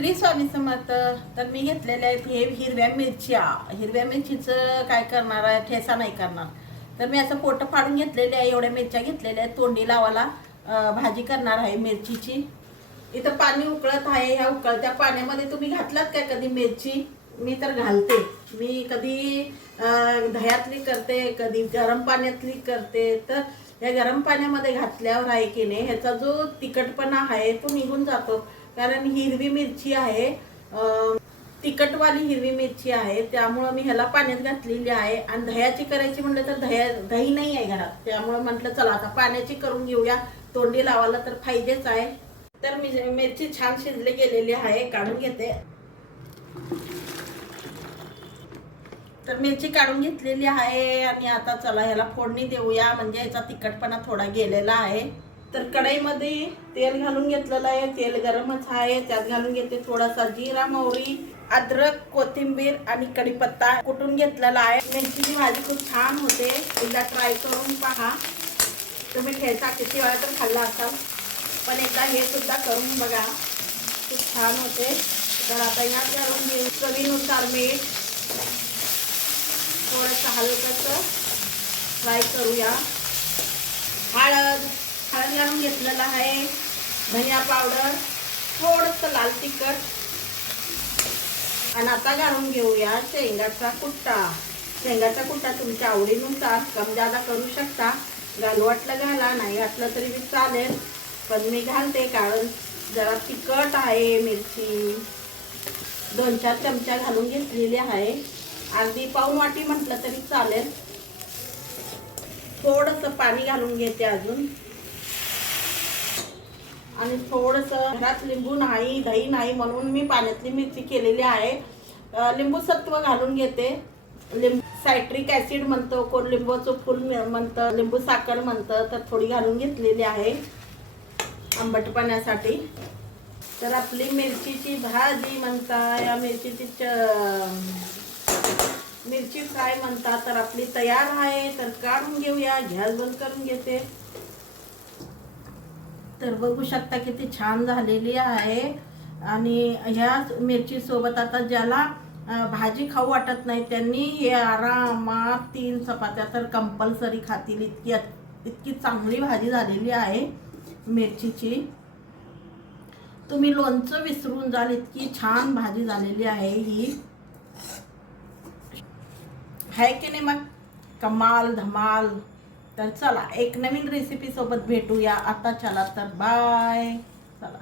श्री स्वामी समर्थ. तर मी घेतलेल्या आहेत हे हिरव्या मिरच्या. हिरव्या मिरचीचं काय करणार आहे, ठेचा नाही करणार. तर मी असं पोटं फाडून घेतलेले आहे. एवढ्या मिरच्या घेतलेल्या आहेत, तोंडी लावायला भाजी करणार आहे मिरचीची. इथं पाणी उकळत आहे. ह्या उकळत्या पाण्यामध्ये तुम्ही घातलात काय कधी मिरची? मी तर घालते. मी कधी दह्यातली करते, कधी गरम पाण्यातली करते. तर या गरम पाण्यामध्ये घातल्यावर आहे की नाही, ह्याचा जो तिखटपणा आहे तो निघून जातो. कारण हिरवी मिरची आहे, तिखटवाली हिरवी मिरची आहे, त्यामुळं मी ह्याला पाण्यात घातलेली आहे. आणि दह्याची करायची म्हटलं तर दही नाही आहे घरात, त्यामुळं म्हटलं चला आता पाण्याची करून घेऊया. तोंडी लावायला तर पाहिजेच आहे. तर मिरची छान शिजली गेलेली आहे, काढून घेते. तर मिरची काढून घेतलेली आहे आणि आता चला ह्याला फोडणी देऊया, म्हणजे ह्याचा तिखटपणा थोडा गेलेला आहे. तर कढईमध्ये तेल घालून घेतलेलं आहे. तेल गरमच आहे. त्यात घालून घेते थोडासा जिरा, मोहरी, अद्रक, कोथिंबीर आणि कढीपत्ता कुटून घेतलेला आहे. मिरचीची भाजी खूप छान होते, एकदा ट्राय करून पहा. तुम्ही ठेचा किती वेळा तर खाल्ला असाल, पण एकदा हे सुद्धा करून बघा, खूप छान होते. तर आता यात घालून घेऊ चवीनुसार मीठ, थोडंसं हलकंसं फ्राय करूया. हळद घालून घेतलेलं आहे. धनिया पावडर, थोडंसं लाल तिखट आणि आता घालून घेऊया शेंगाचा कुट्टा. शेंगाचा कुट्टा तुमच्या आवडीनुसार कम जादा करू शकता. घालू वाटलं घाला, नाही घातलं तरी बी चालेल, पण मी घालते कारण जरा तिखट आहे मिरची. 2-4 चमचा घालून घेतलेली आहे. अर्धी पाऊण वाटी म्हटलं तरी चालेल. थोडंसं पाणी घालून घेते अजून, आणि थोडंसं घरात लिंबू नाही, दही नाही, म्हणून मी पाण्यातली मिरची केलेली आहे. लिंबू सत्व घालून घेते. सायट्रिक ॲसिड म्हणतो, कोण लिंबूचं फूल म्हणतं, लिंबू साखर म्हणतं, तर थोडी घालून घेतलेली आहे आंबटपणासाठी. तर आपली मिरचीची भाजी म्हणता, या मिरची फ्राय म्हणता, तर आपली तयार आहे. तर काढून घेऊया. गॅस बंद करून घेते. तर बघू शकता किती छान झालेली आहे. आणि ह्या मिरची सोबत आता ज्याला भाजी खाऊ वाटत नाही त्यांनी हे आरामात 3 चपात्या तर कंपल्सरी खातील. इतकी चांगली भाजी झालेली आहे मिरचीची. तुम्ही लोणचं विसरून जाल, इतकी छान भाजी झालेली आहे ही. आहे की नाही मग? कमाल धमाल. तर चला एक नवीन रेसिपी सोबत भेटूया. आता चला तर बाय. चला.